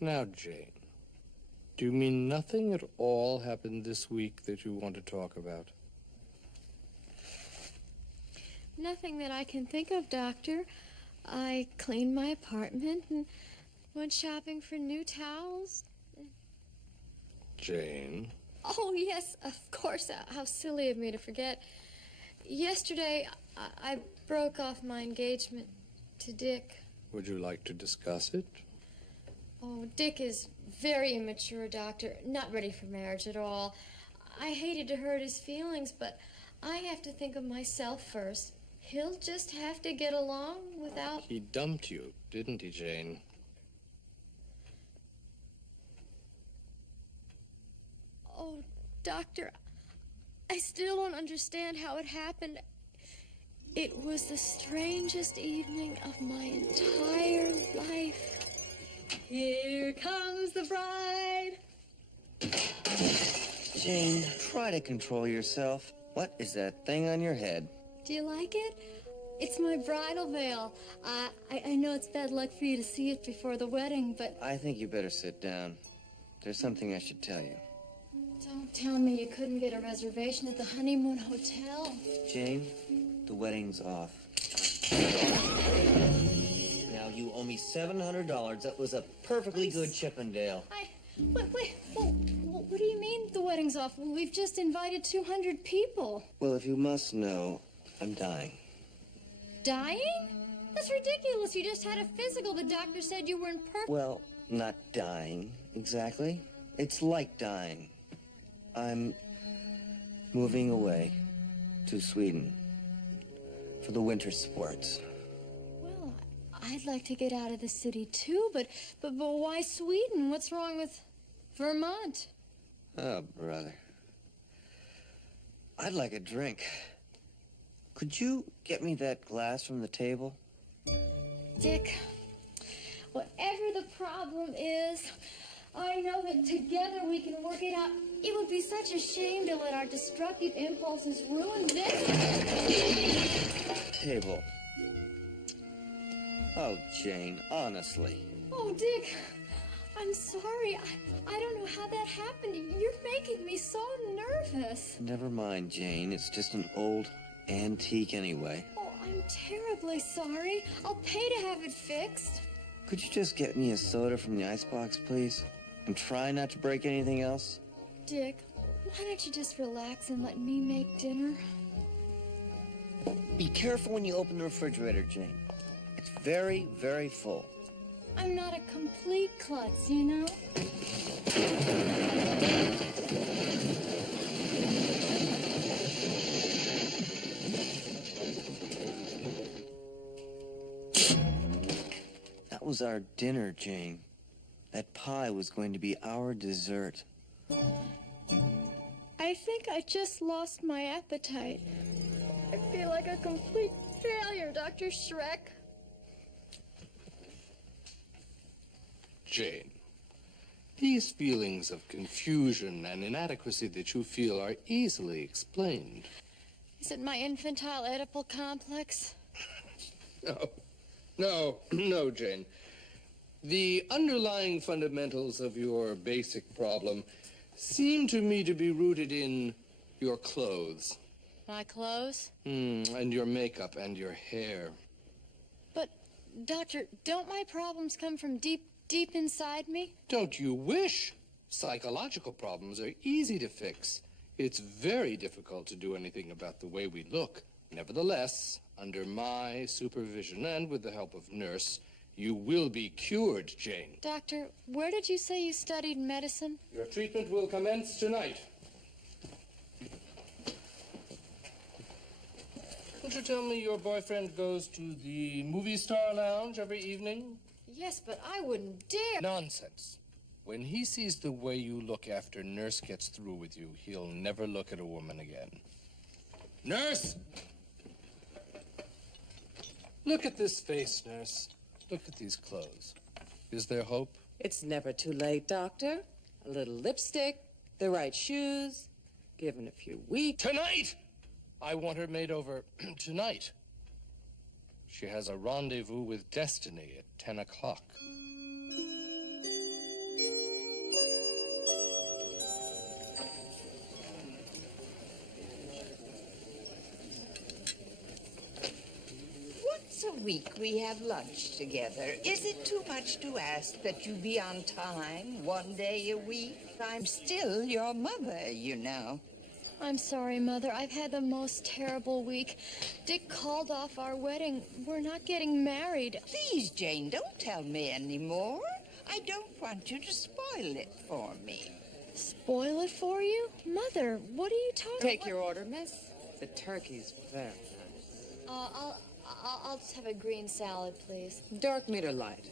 Now, Jane, do you mean nothing at all happened this week that you want to talk about? Nothing that I can think of, Doctor. I cleaned my apartment and went shopping for new towels. Jane? Oh, yes, of course. How silly of me to forget. Yesterday, I broke off my engagement to Dick. Would you like to discuss it? Oh, Dick is very immature, Doctor. Not ready for marriage at all. I hated to hurt his feelings, but I have to think of myself first. He'll just have to get along without... He dumped you, didn't he, Jane? Oh, Doctor, I still don't understand how it happened. It was the strangest evening of my entire life. Here comes the bride. Jane, try to control yourself. What is that thing on your head? Do you like it? It's my bridal veil. I know it's bad luck for you to see it before the wedding, but... I think you better sit down. There's something I should tell you. Don't tell me you couldn't get a reservation at the honeymoon hotel. Jane, the wedding's off. Now, you owe me $700. That was a perfectly good Chippendale. Wait. What do you mean the wedding's off? We've just invited 200 people. Well, if you must know, I'm dying. Dying? That's ridiculous. You just had a physical. The doctor said you were in perfect... Well, not dying, exactly. It's like dying. I'm moving away to Sweden for the winter sports. Well, I'd like to get out of the city too, but why Sweden? What's wrong with Vermont? Oh, brother. I'd like a drink. Could you get me that glass from the table? Dick, whatever the problem is, I know that together we can work it out. It would be such a shame to let our destructive impulses ruin this. Table. Oh, Jane, honestly. Oh, Dick, I'm sorry. I don't know how that happened. You're making me so nervous. Never mind, Jane. It's just an old antique anyway. Oh, I'm terribly sorry. I'll pay to have it fixed. Could you just get me a soda from the icebox, please? And try not to break anything else? Dick, why don't you just relax and let me make dinner? Be careful when you open the refrigerator, Jane. It's very, very full. I'm not a complete klutz, you know? That was our dinner, Jane. That pie was going to be our dessert. I think I just lost my appetite. I feel like a complete failure, Dr. Shrek. Jane, these feelings of confusion and inadequacy that you feel are easily explained. Is it my infantile Oedipal complex? No, Jane. The underlying fundamentals of your basic problem seem to me to be rooted in your clothes. My clothes? And your makeup and your hair. But, Doctor, don't my problems come from deep inside me? Don't you wish? Psychological problems are easy to fix. It's very difficult to do anything about the way we look. Nevertheless, under my supervision and with the help of nurse, you will be cured, Jane. Doctor, where did you say you studied medicine? Your treatment will commence tonight. Didn't you tell me your boyfriend goes to the movie star lounge every evening? Yes, but I wouldn't dare. Nonsense. When he sees the way you look after Nurse gets through with you, he'll never look at a woman again. Nurse! Look at this face, Nurse. Look at these clothes. Is there hope? It's never too late, Doctor. A little lipstick, the right shoes, given a few weeks. Tonight! I want her made over tonight. She has a rendezvous with Destiny at 10 o'clock. Once a week we have lunch together. Is it too much to ask that you be on time one day a week? I'm still your mother, you know. I'm sorry, Mother. I've had the most terrible week. Dick called off our wedding. We're not getting married. Please, Jane, don't tell me anymore. I don't want you to spoil it for me. Spoil it for you? Mother, what are you talking about? Take your order, miss. The turkey's very nice. I'll just have a green salad, please. Dark meat or light?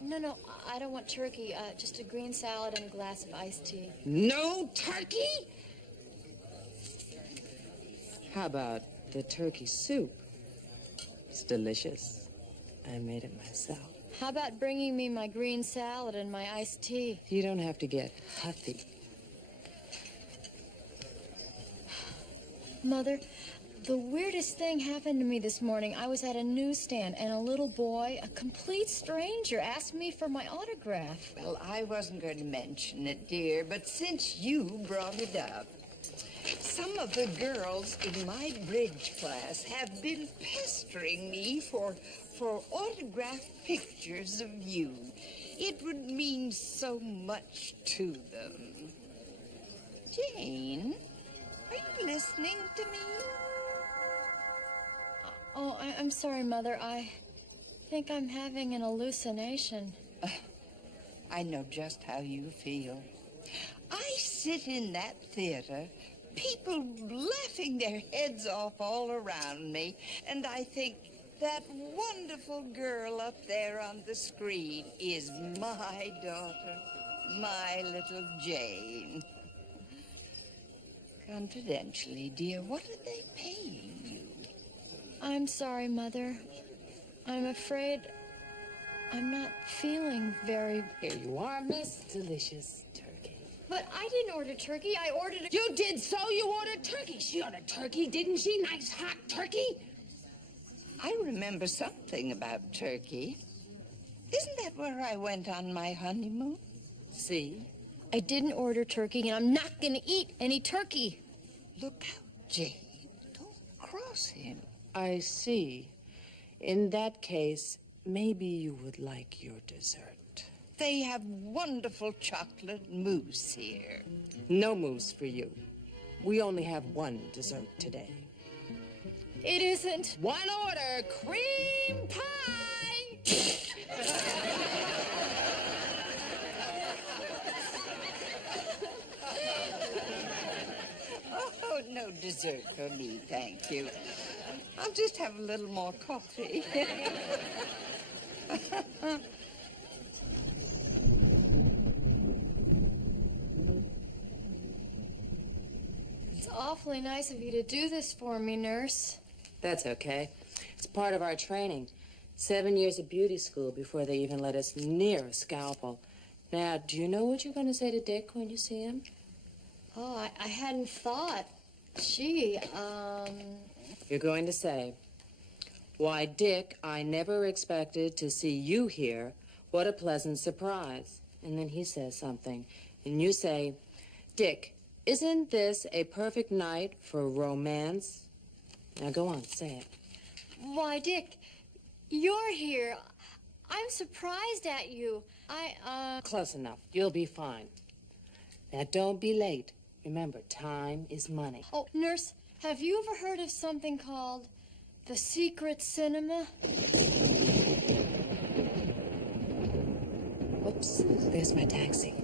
No, I don't want turkey. Just a green salad and a glass of iced tea. No turkey? How about the turkey soup? It's delicious. I made it myself. How about bringing me my green salad and my iced tea? You don't have to get huffy. Mother, the weirdest thing happened to me this morning. I was at a newsstand, and a little boy, a complete stranger, asked me for my autograph. Well, I wasn't going to mention it, dear, but since you brought it up, some of the girls in my bridge class have been pestering me for autographed pictures of you. It would mean so much to them. Jane, are you listening to me? Oh, I'm sorry, Mother. I think I'm having an hallucination. I know just how you feel. I sit in that theater, people laughing their heads off all around me, and I think that wonderful girl up there on the screen is my daughter, my little Jane. Confidentially, dear, what are they paying you? I'm sorry, Mother. I'm afraid I'm not feeling very... Here you are, miss. Delicious turkey. But I didn't order turkey. I ordered a... You did so? You ordered turkey. She ordered turkey, didn't she? Nice hot turkey. I remember something about Turkey. Isn't that where I went on my honeymoon? See? I didn't order turkey, and I'm not going to eat any turkey. Look out, Jane. Don't cross him. I see. In that case, maybe you would like your dessert. They have wonderful chocolate mousse here. No mousse for you. We only have one dessert today. It isn't. One order, cream pie! Oh, no dessert for me, thank you. I'll just have a little more coffee. It's awfully nice of you to do this for me, Nurse. That's okay. It's part of our training. 7 years of beauty school before they even let us near a scalpel. Now, do you know what you're going to say to Dick when you see him? Oh, I hadn't thought. Gee, You're going to say, "Why, Dick, I never expected to see you here. What a pleasant surprise." And then he says something, and you say, "Dick, isn't this a perfect night for romance?" Now go on, say it. Why, Dick, you're here. I'm surprised at you. Close enough. You'll be fine. Now don't be late. Remember, time is money. Oh, nurse, have you ever heard of something called the secret cinema? Oops, there's my taxi.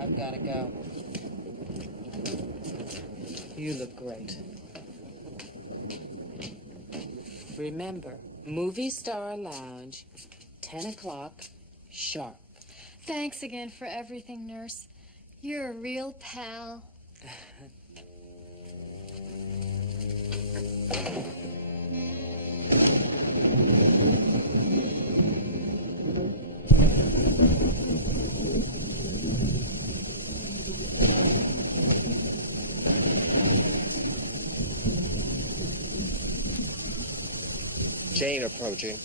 I've got to go. You look great. Remember, Movie Star Lounge, 10 o'clock, sharp. Thanks again for everything, nurse. You're a real pal. Jane approaching.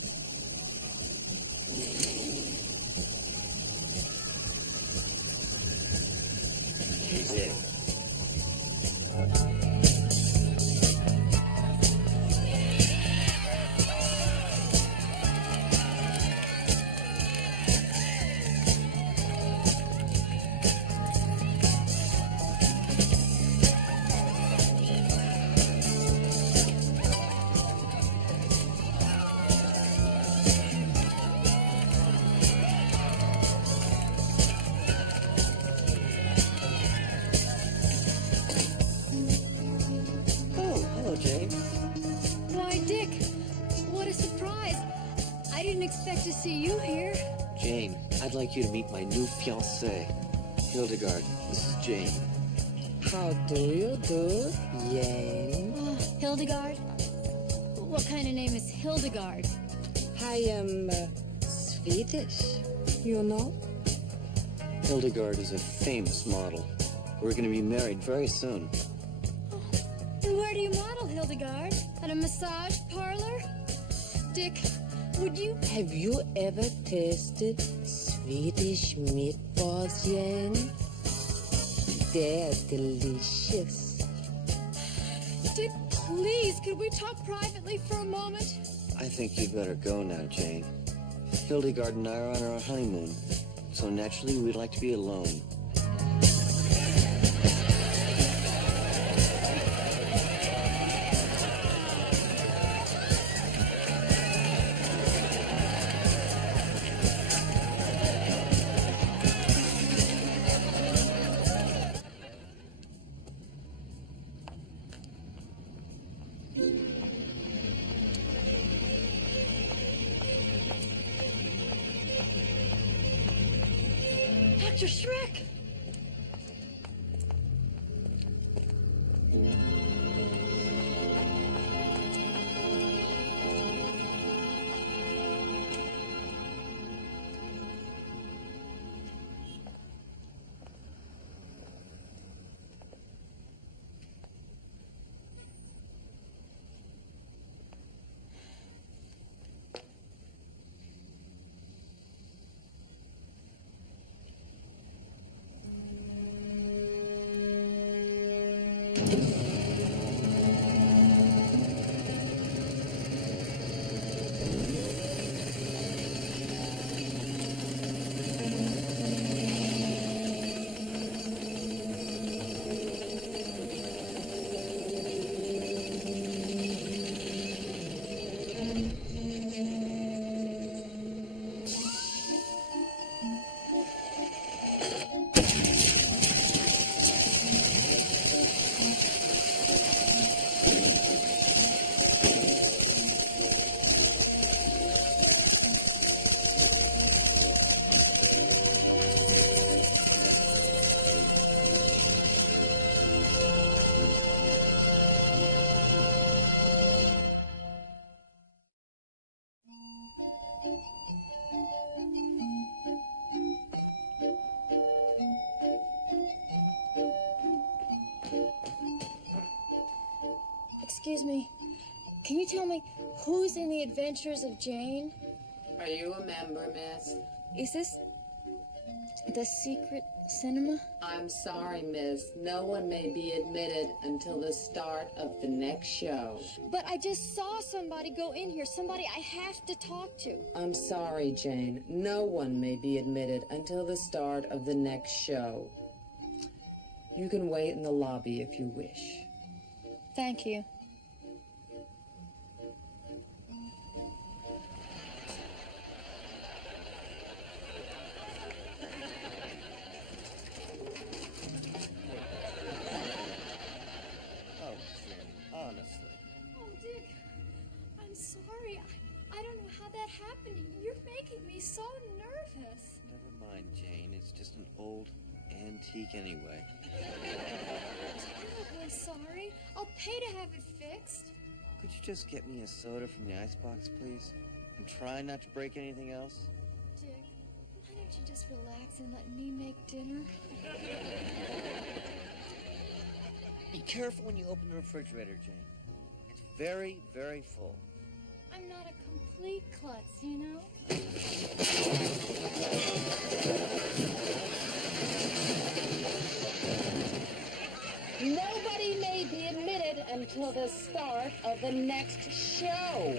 He's in. Expect to see you here. Jane, I'd like you to meet my new fiancée, Hildegard. This is Jane. How do you do, Jane? Hildegard? What kind of name is Hildegard? I am Swedish, you know? Hildegard is a famous model. We're going to be married very soon. Oh, and where do you model, Hildegard? At a massage parlor? Dick, would you... Have you ever tasted Swedish meatballs, Jane? They're delicious. Dick, please, could we talk privately for a moment? I think you'd better go now, Jane. Hildegard and I are on our honeymoon, so naturally we'd like to be alone. Dr. Shrek! Excuse me. Can you tell me who's in the Adventures of Jane? Are you a member, miss? Is this the secret cinema? I'm sorry, miss. No one may be admitted until the start of the next show. But I just saw somebody go in here. Somebody I have to talk to. I'm sorry, Jane. No one may be admitted until the start of the next show. You can wait in the lobby if you wish. Thank you. Oh, Jane, honestly. Oh, Dick, I'm sorry. I don't know how that happened. You're making me so nervous. Never mind, Jane. It's just an old antique anyway. Terribly sorry. I'll pay to have it fixed. Could you just get me a soda from the icebox, please? And try not to break anything else? Dick, why don't you just relax and let me make dinner? Be careful when you open the refrigerator, Jane. It's very, very full. I'm not a complete klutz, you know? Nobody may be admitted until the start of the next show.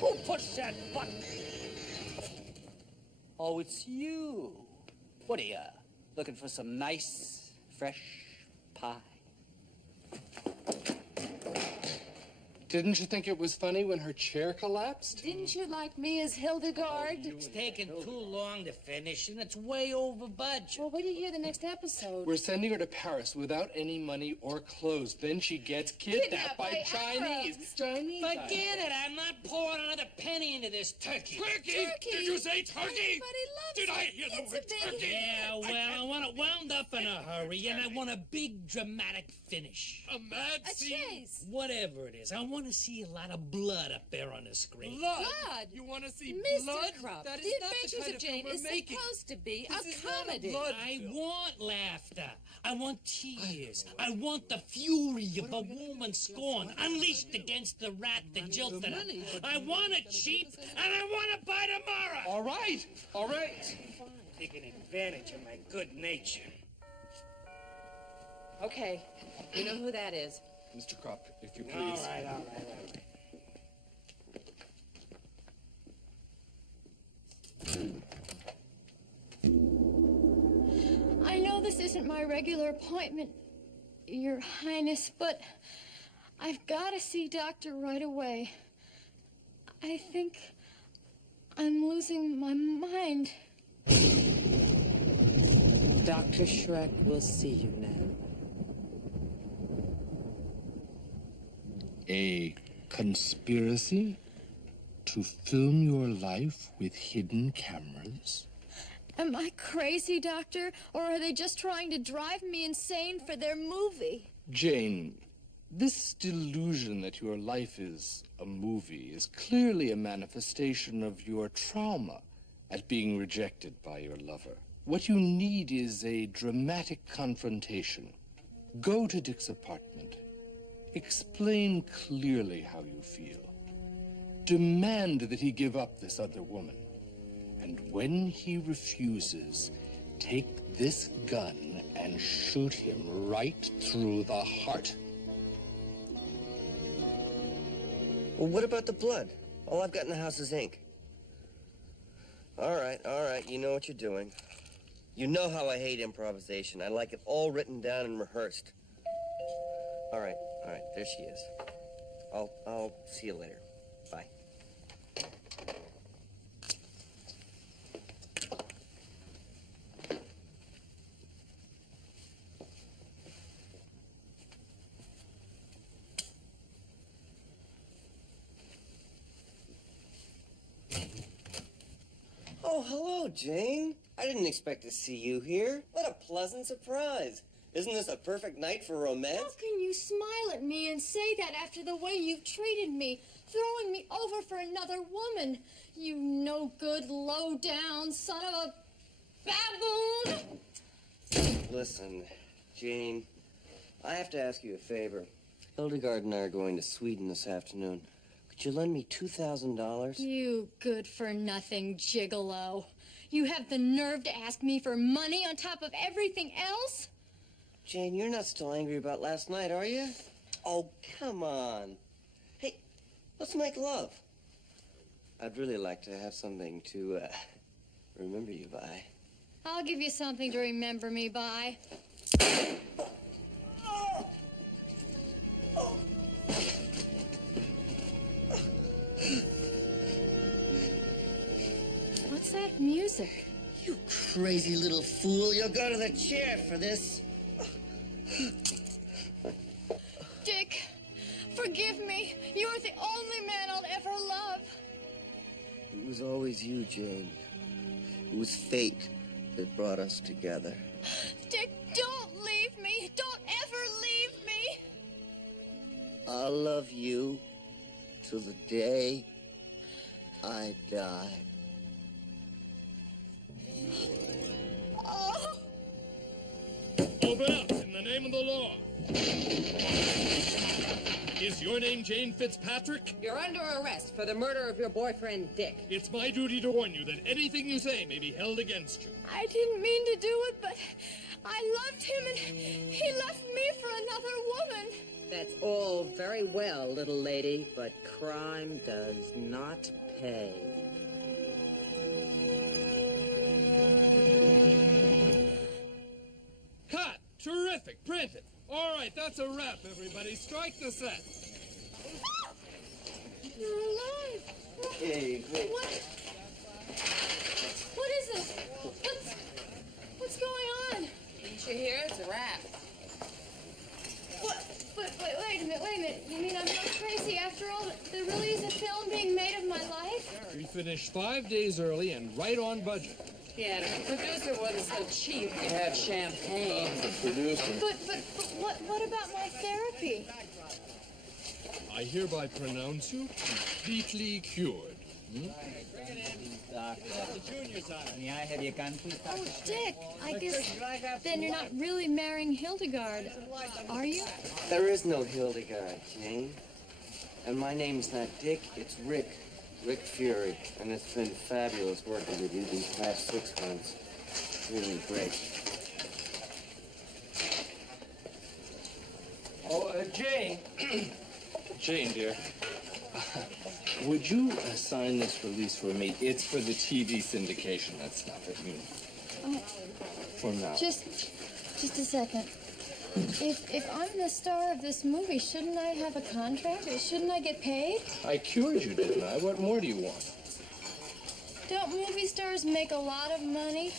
Who pushed that button? Oh, it's you. What are you, looking for some nice, fresh pie? Didn't you think it was funny when her chair collapsed? Didn't you like me as Hildegard? It's taking too long to finish, and it's way over budget. Well, wait till you hear the next episode. We're sending her to Paris without any money or clothes. Then she gets kidnapped by Chinese. Chinese. Forget it. I'm not pouring another penny into this turkey. Turkey? Did you say turkey? Everybody loves Did I it. hear the It's word a big turkey? Yeah, well, I want it wound up in a hurry, and I want a big dramatic finish. A mad A scene? chase. Whatever it is, I want to see a lot of blood up there on the screen. Blood? Blood? You want to see Mr. blood? Krupp, That is The not the Adventures kind of of Jane film we're is making. supposed to be This a is not a comedy. blood I film. want laughter. I want tears. I want the fury of a woman scorned, unleashed against the rat that jilted her. I want it cheap, and I want it by tomorrow. All right. All right. Taking advantage of my good nature. Okay, you know who that is. Mr. Krupp, if you All please. right, all right, I know this isn't my regular appointment, Your Highness, but I've got to see Doctor right away. I think I'm losing my mind. Dr. Shrek will see you now. A conspiracy to film your life with hidden cameras? Am I crazy, Doctor? Or are they just trying to drive me insane for their movie? Jane, this delusion that your life is a movie is clearly a manifestation of your trauma. at being rejected by your lover. What you need is a dramatic confrontation. Go to Dick's apartment. Explain clearly how you feel. Demand that he give up this other woman. And when he refuses, take this gun and shoot him right through the heart. Well, what about the blood? All I've got in the house is ink. All right, you know what you're doing. You know how I hate improvisation. I like it all written down and rehearsed. All right, there she is. I'll see you later. Bye. Oh, hello, Jane. I didn't expect to see you here. What a pleasant surprise. Isn't this a perfect night for romance? How can you smile at me and say that after the way you've treated me, throwing me over for another woman? You no good, low down son of a baboon! Listen, Jane, I have to ask you a favor. Hildegard and I are going to Sweden this afternoon. Could you lend me $2,000? You good-for-nothing gigolo. You have the nerve to ask me for money on top of everything else? Jane, you're not still angry about last night, are you? Oh, come on. Hey, let's make love. I'd really like to have something to, remember you by. I'll give you something to remember me by. What's that music? You crazy little fool. You'll go to the chair for this. Dick, forgive me. You're the only man I'll ever love. It was always you, Jane. It was fate that brought us together. Dick, don't leave me. Don't ever leave me. I'll love you till the day I die. Oh. Open up in the name of the law. Is your name Jane Fitzpatrick? You're under arrest for the murder of your boyfriend, Dick. It's my duty to warn you that anything you say may be held against you. I didn't mean to do it, but I loved him and he left me for another woman. That's all very well, little lady, but crime does not pay. Cut! Terrific! Print it! All right, that's a wrap, everybody. Strike the set. You're alive. Hey, great. What is this? What's going on? Didn't you hear? It's a wrap. What? Wait a minute. You mean I'm not crazy after all? There really is a film being made of my life? We finished 5 days early and right on budget. Yeah, if the producer wasn't so cheap, you'd have champagne. But what about my therapy? I hereby pronounce you completely cured. May I have your gun, please? Oh, Dick, I guess then you're not really marrying Hildegard, are you? There is no Hildegard, Jane. And my name's not Dick, it's Rick. Rick Fury. And it's been fabulous working with you these past 6 months. Really great. Oh, Jane. Jane, dear. Would you sign this release for me? It's for the TV syndication. That's not it. For now. Just a second. If I'm the star of this movie, shouldn't I have a contract? Shouldn't I get paid? I cured you, didn't I? What more do you want? Don't movie stars make a lot of money?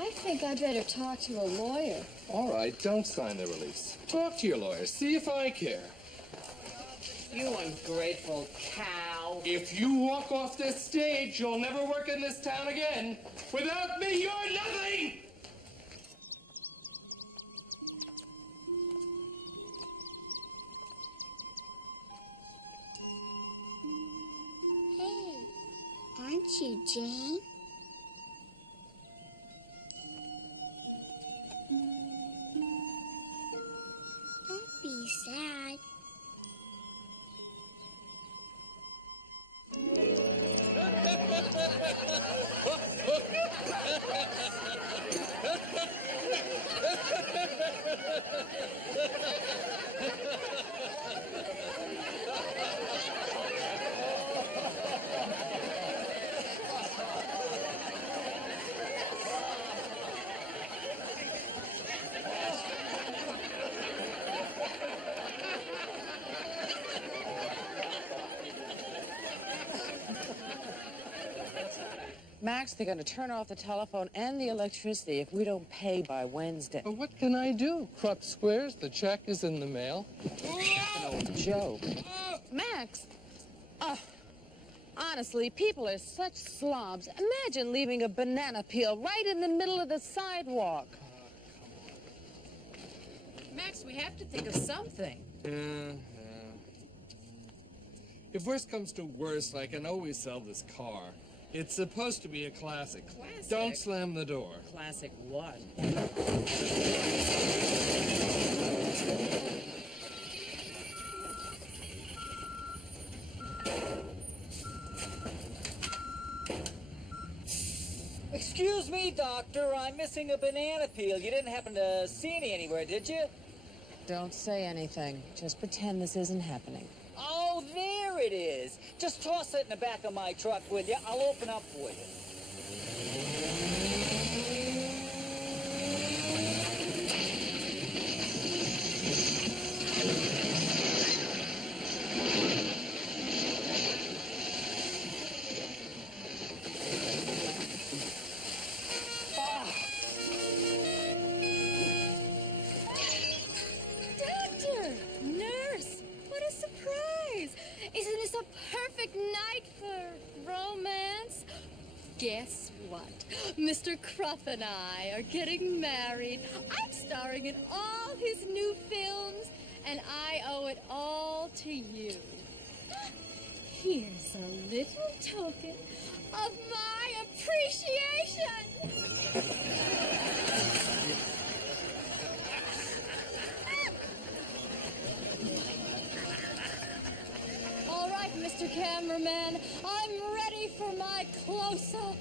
I think I better talk to a lawyer. All right, don't sign the release. Talk to your lawyer. See if I care. You ungrateful cow. If you walk off this stage, you'll never work in this town again. Without me, you're nothing! Hey, aren't you, Jane. Don't be sad. Max, they're going to turn off the telephone and the electricity if we don't pay by Wednesday. Well, what can I do? Crux squares, the check is in the mail. An old joke. Max! Honestly, people are such slobs. Imagine leaving a banana peel right in the middle of the sidewalk. Max, we have to think of something. If worse comes to worse, I can always sell this car. It's supposed to be a classic. Classic? Don't slam the door. Classic what? Excuse me, Doctor. I'm missing a banana peel. You didn't happen to see any anywhere, did you? Don't say anything. Just pretend this isn't happening. Oh, there it is. Just toss it in the back of my truck, will you? I'll open up for you. Doctor! Nurse! What a surprise! Isn't this a perfect night for romance? Guess what? Mr. Cruff and I are getting married. I'm starring in all his new films, and I owe it all to you. Here's a little token of my appreciation. All right, Mr. Cameraman, I'm ready for my close-up.